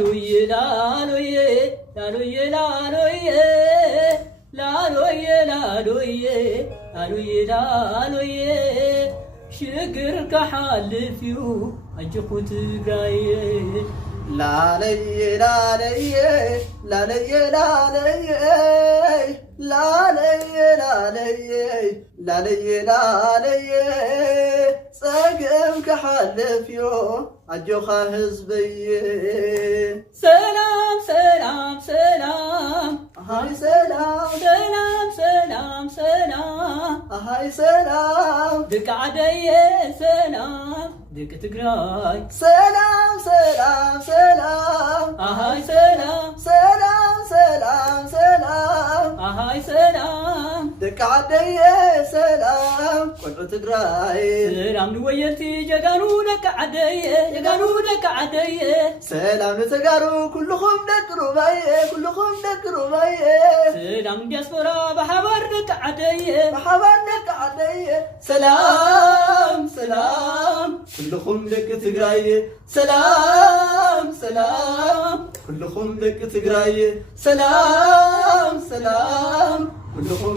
ላሎዬ ላሎዬ ላሎዬ ላሎዬ ላሎዬ ላሎዬ ላሎዬ ላሎዬ ሽግር ከሓልፍዩ ኣጅኹ ትግራይ ላለየ ላለየ ላለየ ላለየ ላለየ ላለየ ላለየ ላለየ ፀገም ከሓልፍዮ ኣጆኻ ህዝበየ ሰላም ሰላም ሰላም ኣሃይ ሰላም ሰላም ሰላም ሰላም ኣሃይ ሰላም ደቂ ዓደየ ሰላም ደቂ ትግራይ ሰላም ሰላም ሰላም ኣሃይ ሰላም ሰላም ሰላም ሰላም ኣሃይ ሰላም ደቂ ዓደየ ሰላም ቆልዑ ትግራይ ሰላም ንወየንቲ ጀጋኑ ደቂ ዓደየ ጀጋኑ ደቂ ዓደየ ሰላም ንተጋሩ ኩልኹም ደቂ ሩባየ ኩልኹም ደቂ ሩባየ ሰላም ዲያስፖራ ብሓባር ደቂ ዓደየ ብሓባር ደቂ ዓደየ ሰላም ሰላም ኩልኹም ደቂ ትግራይ ሰላም ሰላም ኩልኹም ደቂ ትግራይ ሰላም ሰላም ኩልኹም